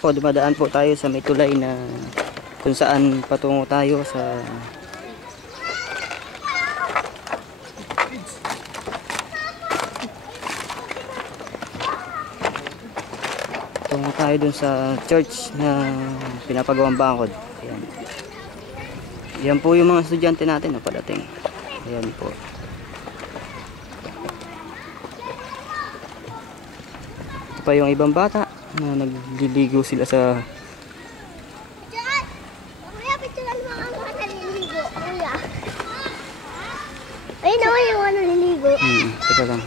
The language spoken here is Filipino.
Po, dumadaan po tayo sa may tulay na kung saan patungo tayo sa patungo tayo dun sa church na pinapagawang bangkod. Ayan. Yan po yung mga estudyante natin na padating. Ayan po. Ito pa yung ibang bata na nagliligo sila sa Ay, naman yung ano niligo. teka lang.